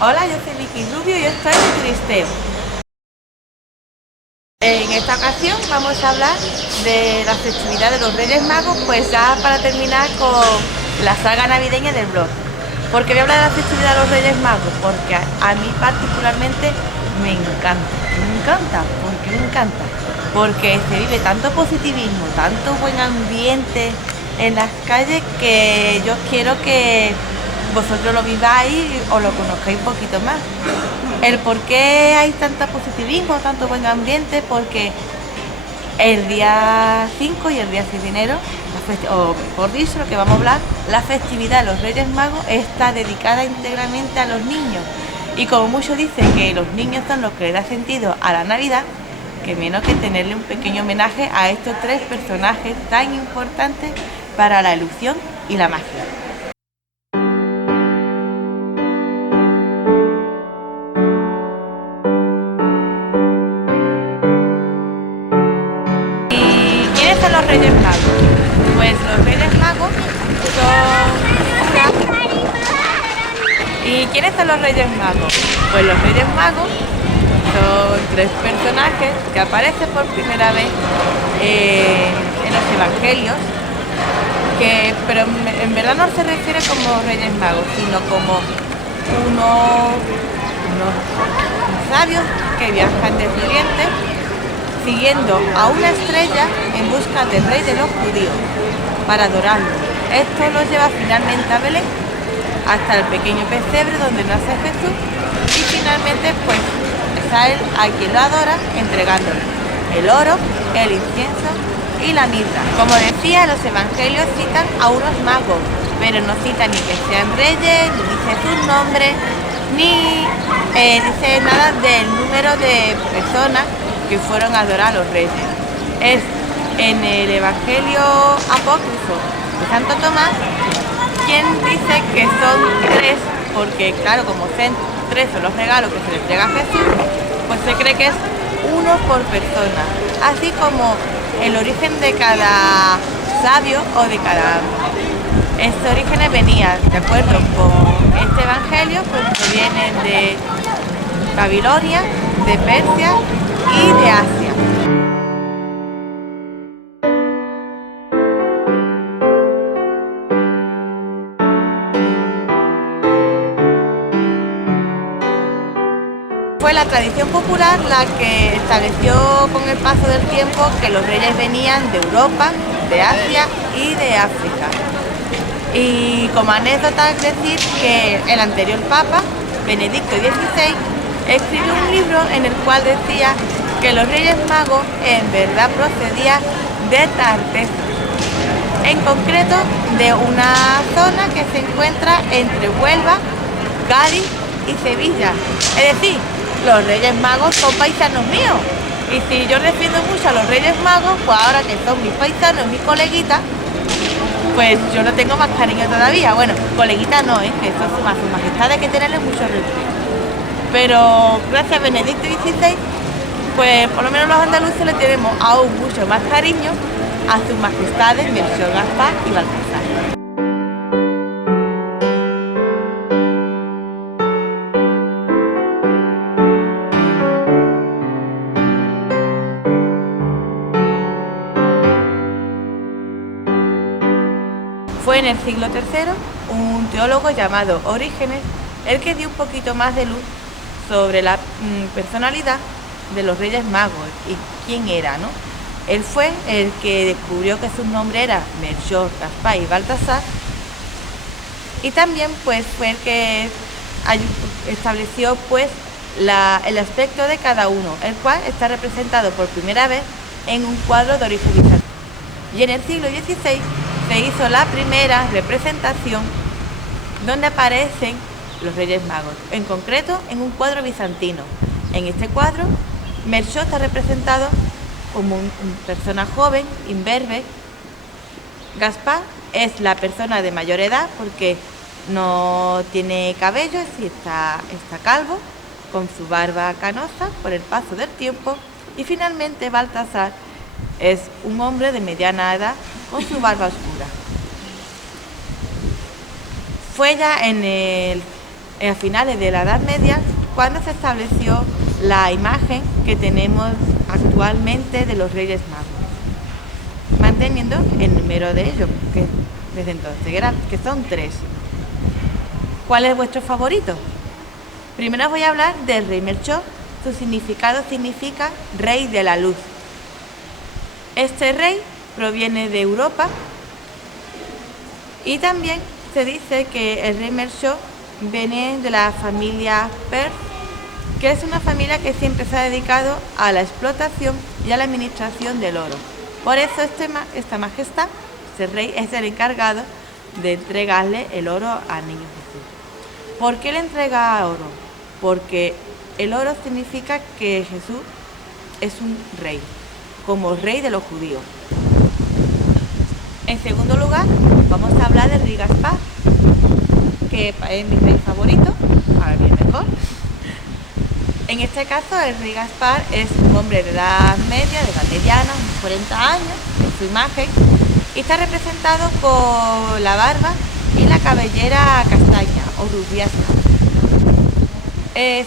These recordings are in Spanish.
Hola, yo soy Vicky Rubio y estoy en Tristeo. En esta ocasión vamos a hablar de la festividad de los Reyes Magos, pues ya para terminar con la saga navideña del blog. ¿Por qué voy a hablar de la festividad de los Reyes Magos? Porque a mí particularmente me encanta, porque se vive tanto positivismo, tanto buen ambiente en las calles que yo quiero que vosotros lo viváis o lo conozcáis un poquito más. El por qué hay tanto positivismo, tanto buen ambiente, porque el día 5 y el día 6 de enero, o mejor dicho, lo que vamos a hablar, la festividad de los Reyes Magos está dedicada íntegramente a los niños. Y como muchos dicen que los niños son los que le da sentido a la Navidad, que menos que tenerle un pequeño homenaje a estos tres personajes tan importantes para la ilusión y la magia. ¿Y quiénes son los Reyes Magos? Pues los Reyes Magos son una... ¿Y quiénes son los Reyes Magos? Pues los Reyes Magos son tres personajes que aparecen por primera vez en los Evangelios, pero en verdad no se refiere como Reyes Magos, sino como unos sabios que viajan desde Oriente siguiendo a una estrella en busca del rey de los judíos para adorarlo. Esto los lleva finalmente a Belén, hasta el pequeño pesebre donde nace Jesús, y finalmente pues es a él a quien lo adora entregándole el oro, el incienso y la mirra. Como decía, los evangelios citan a unos magos, pero no citan ni que sean reyes, ni dice sus nombres, ni dice nada del número de personas que fueron a adorar a los reyes. Es en el evangelio apócrifo de Santo Tomás quien dice que son tres, porque claro, como tres son los regalos que se le entrega a Jesús, pues se cree que es uno por persona, así como el origen de cada sabio o de cada... Estos orígenes venían, de acuerdo con este evangelio, pues provienen de Babilonia, de Persia y de Asia. Fue la tradición popular la que estableció con el paso del tiempo que los reyes venían de Europa, de Asia y de África. Y como anécdota es decir que el anterior Papa, Benedicto XVI, escribió un libro en el cual decía que los Reyes Magos en verdad procedían de Tartesos, en concreto de una zona que se encuentra entre Huelva, Cádiz y Sevilla. Es decir, los Reyes Magos son paisanos míos. Y si yo defiendo mucho a los Reyes Magos, pues ahora que son mis paisanos, mis coleguitas, pues yo no tengo más cariño todavía. Bueno, coleguitas no, que son sus majestades, hay que tenerles mucho respeto. Pero gracias a Benedicto XVI, pues por lo menos los andaluces le tenemos aún mucho más cariño a sus majestades Melchor, Gaspar y Baltasar. Fue en el siglo III un teólogo llamado Orígenes el que dio un poquito más de luz sobre la personalidad de los Reyes Magos y quién era, ¿no? Él fue el que descubrió que su nombre era Melchor, Gaspar y Baltasar, y también pues fue el que estableció pues el aspecto de cada uno, el cual está representado por primera vez en un cuadro de origen bizantino. Y en el siglo XVI se hizo la primera representación donde aparecen los Reyes Magos, en concreto en un cuadro bizantino. En este cuadro, Melchor está representado como una persona joven, imberbe. Gaspar es la persona de mayor edad porque no tiene cabello, es decir, está calvo, con su barba canosa por el paso del tiempo. Y finalmente Baltasar es un hombre de mediana edad con su barba oscura. Fue ya en el a finales de la Edad Media, cuando se estableció la imagen que tenemos actualmente de los Reyes Magos, manteniendo el número de ellos, que desde entonces, que son 3. ¿Cuál es vuestro favorito? Primero os voy a hablar del rey Melchor. Su significado significa rey de la luz. Este rey proviene de Europa y también se dice que el rey Melchor viene de la familia Perth, que es una familia que siempre se ha dedicado a la explotación y a la administración del oro. Por eso esta majestad, este rey, es el encargado de entregarle el oro al niño Jesús. ¿Por qué le entrega oro? Porque el oro significa que Jesús es un rey, como rey de los judíos. En segundo lugar, vamos a hablar del rey Gaspar, que es mi rey favorito, ahora bien mejor. En este caso, el rey Gaspar es un hombre de edad media, de edad mediana, unos 40 años, en su imagen, y está representado con la barba y la cabellera castaña o rubiasca.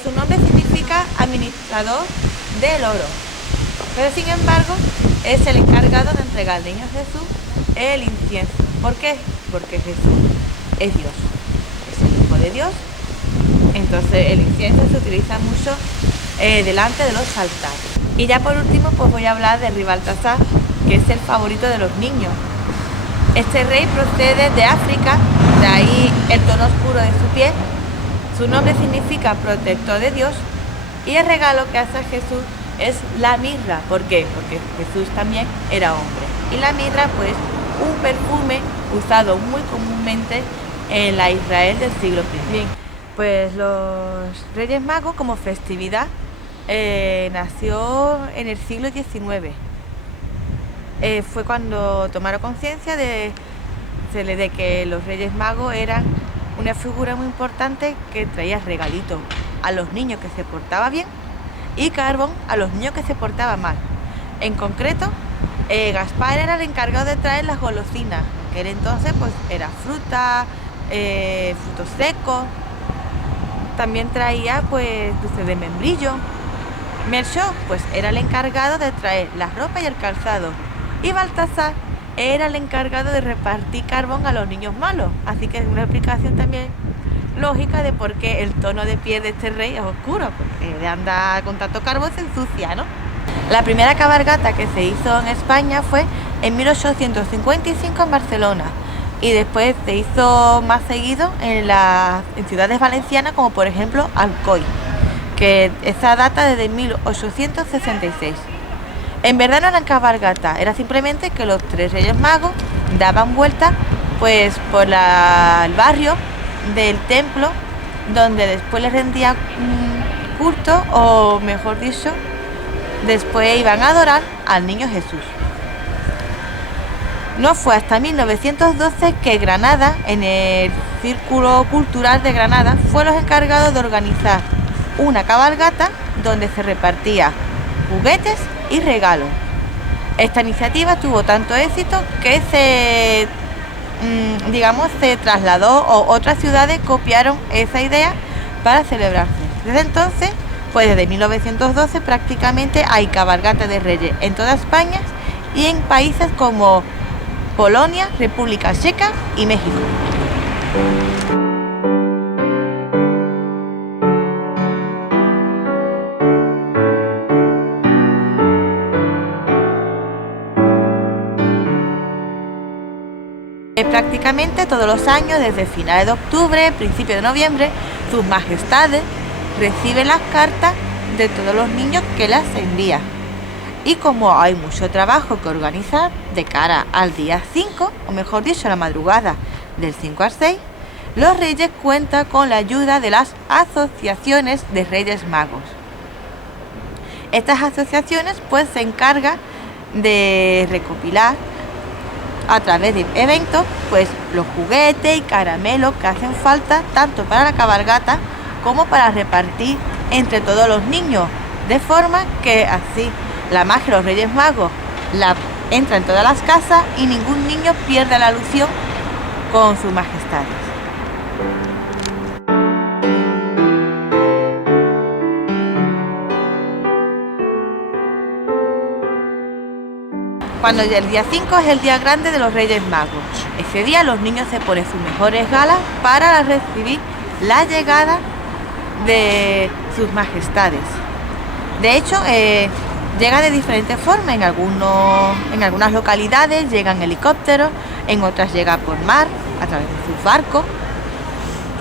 Su nombre significa administrador del oro, pero sin embargo es el encargado de entregar al niño Jesús el incienso. ¿Por qué? Porque Jesús es Dios, es el Hijo de Dios. Entonces el incienso se utiliza mucho delante de los altares. Y ya por último pues voy a hablar del rey Baltasar, que es el favorito de los niños. Este rey procede de África, de ahí el tono oscuro de su piel. Su nombre significa protector de Dios y el regalo que hace a Jesús es la mirra. ¿Por qué? Porque Jesús también era hombre. Y la mirra pues un perfume usado muy comúnmente en la Israel del siglo I. Bien, pues los Reyes Magos como festividad nació en el siglo XIX. Fue cuando tomaron conciencia de que los Reyes Magos eran una figura muy importante que traía regalitos a los niños que se portaban bien y carbón a los niños que se portaban mal. En concreto, Gaspar era el encargado de traer las golosinas, que era entonces pues era fruta, frutos secos. También traía pues dulces de membrillo. Melchor pues era el encargado de traer la ropa y el calzado. Y Baltasar era el encargado de repartir carbón a los niños malos. Así que es una explicación también lógica de por qué el tono de piel de este rey es oscuro, porque de andar con tanto carbón se ensucia, ¿no? La primera cabalgata que se hizo en España fue en 1855 en Barcelona y después se hizo más seguido en ciudades valencianas como por ejemplo Alcoy, que esa data desde 1866. En verdad no eran cabalgata, era simplemente que los 3 Reyes Magos daban vuelta pues por el barrio del templo donde después les rendían culto, o mejor dicho, después iban a adorar al niño Jesús. No fue hasta 1912 que Granada, en el Círculo Cultural de Granada, fue los encargados de organizar una cabalgata donde se repartía juguetes y regalos. Esta iniciativa tuvo tanto éxito que se trasladó, o otras ciudades copiaron esa idea para celebrarse. Desde entonces, pues desde 1912 prácticamente hay cabalgata de Reyes en toda España y en países como Polonia, República Checa y México. Prácticamente todos los años, desde finales de octubre, principios de noviembre, sus majestades reciben las cartas de todos los niños que las envían. Y como hay mucho trabajo que organizar de cara al día 5, o mejor dicho, la madrugada del 5 al 6, los Reyes cuentan con la ayuda de las asociaciones de Reyes Magos. Estas asociaciones pues se encargan de recopilar a través de eventos pues los juguetes y caramelos que hacen falta tanto para la cabalgata como para repartir entre todos los niños, de forma que así la magia de los Reyes Magos entra en todas las casas y ningún niño pierde la alusión con sus majestades. cuando el día 5 es el día grande de los Reyes Magos. Ese día los niños se ponen sus mejores galas para recibir la llegada de sus majestades. De hecho, llega de diferentes formas. En algunas localidades llegan helicópteros, en otras llega por mar, a través de sus barcos.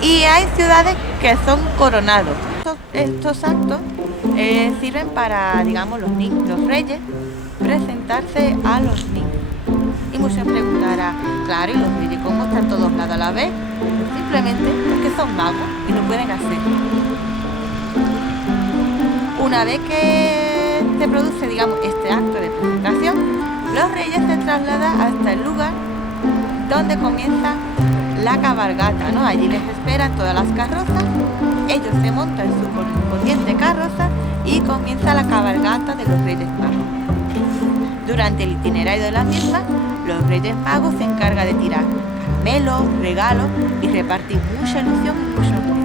Y hay ciudades que son coronados. Estos actos sirven para, digamos, los reyes presentarse a los niños. Y muchos preguntarán, claro, ¿y los reyes cómo están todos lados a la vez? Simplemente porque son magos y lo pueden hacer. Una vez que se produce, digamos, este acto de presentación, los reyes se trasladan hasta el lugar donde comienza la cabalgata, ¿no? Allí les esperan todas las carrozas, ellos se montan en su correspondiente carroza y comienza la cabalgata de los Reyes Magos. Durante el itinerario de la misma, los Reyes Magos se encargan de tirar caramelos, regalos y repartir mucha ilusión y mucho amor.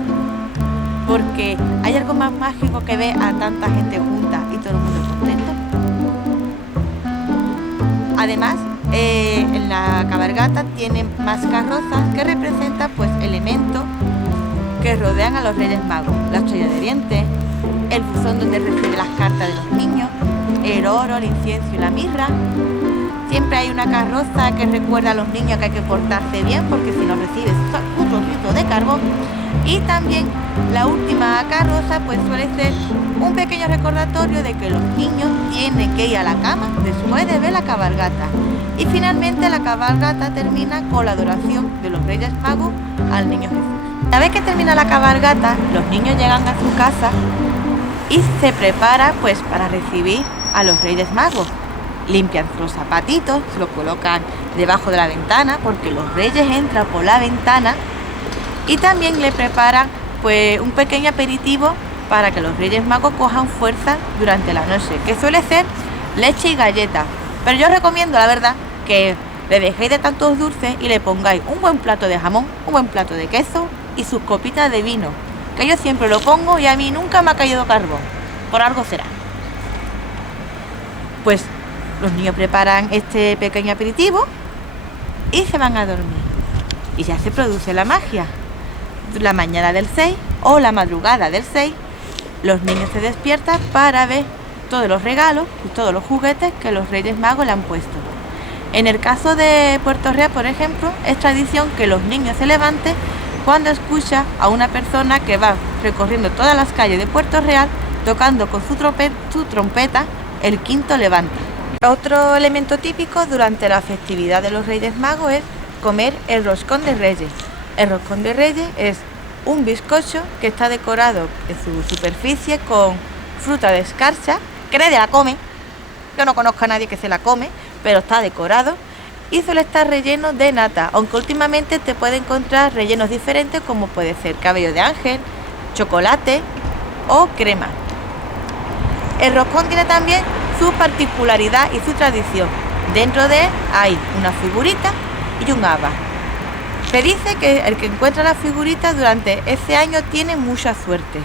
Porque hay algo más mágico que ver a tanta gente junta y todo el mundo contento. Además, en la cabalgata tienen más carrozas que representan pues elementos que rodean a los Reyes Magos: la estrella de Oriente, el buzón donde recibe las cartas de los niños, el oro, el incienso y la mirra. Siempre hay una carroza que recuerda a los niños que hay que portarse bien, porque si no recibes un trocito de carbón. Y también la última carroza pues suele ser un pequeño recordatorio de que los niños tienen que ir a la cama después de ver la cabalgata. Y finalmente la cabalgata termina con la adoración de los Reyes Magos al Niño Jesús. Una vez que termina la cabalgata, los niños llegan a su casa y se preparan pues para recibir a los Reyes Magos. Limpian los zapatitos, se los colocan debajo de la ventana porque los reyes entran por la ventana, y también le preparan pues un pequeño aperitivo para que los Reyes Magos cojan fuerza durante la noche, que suele ser leche y galletas. Pero yo recomiendo, la verdad, que le dejéis de tantos dulces y le pongáis un buen plato de jamón, un buen plato de queso y sus copitas de vino, que yo siempre lo pongo y a mí nunca me ha caído carbón, por algo será. Pues los niños preparan este pequeño aperitivo y se van a dormir. Y ya se produce la magia. La mañana del 6 o la madrugada del 6, los niños se despiertan para ver todos los regalos y todos los juguetes que los Reyes Magos le han puesto. En el caso de Puerto Real, por ejemplo, es tradición que los niños se levanten cuando escucha a una persona que va recorriendo todas las calles de Puerto Real tocando con su trompeta el quinto levanta. Otro elemento típico durante la festividad de los Reyes Magos es comer el roscón de Reyes. El roscón de Reyes es un bizcocho que está decorado en su superficie con fruta de escarcha, que nadie la come. Yo no conozco a nadie que se la come, pero está decorado y suele estar relleno de nata, aunque últimamente te puede encontrar rellenos diferentes como puede ser cabello de ángel, chocolate o crema. El roscón tiene también su particularidad y su tradición. Dentro de él hay una figurita y un haba. Se dice que el que encuentra la figurita durante ese año tiene mucha suerte,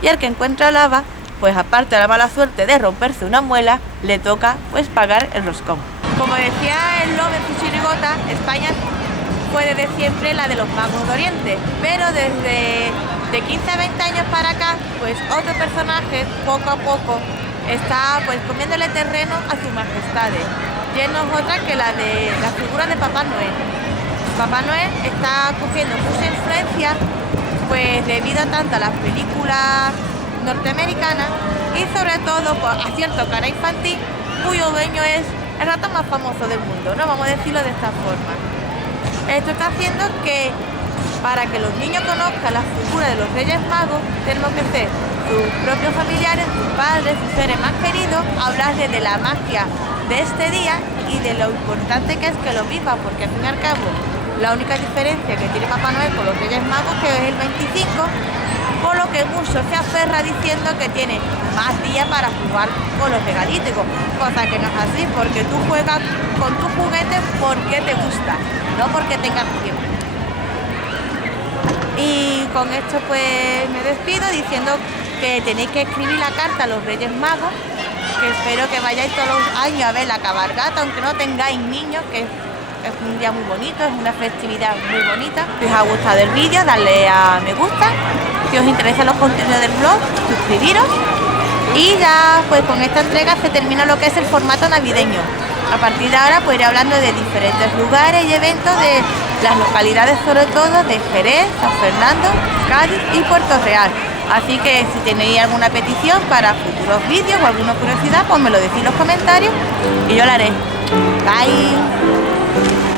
y el que encuentra el haba, pues aparte de la mala suerte de romperse una muela, le toca pues pagar el roscón. Como decía el Lobo en su chirigota, España fue desde siempre la de los magos de Oriente, pero desde de 15 a 20 años para acá, pues otro personaje poco a poco está pues comiéndole terreno a sus majestades. Y no es otra que la de la figura de Papá Noel. Papá Noel está cogiendo mucha influencia pues debido a tanto a las películas norteamericanas y sobre todo pues, a cierto cara infantil cuyo dueño es el ratón más famoso del mundo, ¿no? Vamos a decirlo de esta forma. Esto está haciendo que para que los niños conozcan la figura de los Reyes Magos tenemos que ser sus propios familiares, sus padres, sus seres más queridos, hablarles de la magia de este día y de lo importante que es que lo vivan, porque al fin y al cabo la única diferencia que tiene Papá Noel con los Reyes Magos que es el 25, por lo que muchos se aferra diciendo que tiene más días para jugar con los regalitos, cosa que no es así, porque tú juegas con tus juguetes porque te gusta, no porque tengas tiempo. Y con esto pues me despido diciendo que tenéis que escribir la carta a los Reyes Magos que espero que vayáis todos los años a ver la cabalgata, aunque no tengáis niños, que es un día muy bonito, es una festividad muy bonita. Si os ha gustado el vídeo, darle a me gusta. Si os interesan los contenidos del blog, suscribiros. Y ya pues con esta entrega se termina lo que es el formato navideño. A partir de ahora pues iré hablando de diferentes lugares y eventos de las localidades, sobre todo de Jerez, San Fernando, Cádiz y Puerto Real. Así que si tenéis alguna petición para futuros vídeos o alguna curiosidad, pues me lo decís en los comentarios y yo la haré. Bye.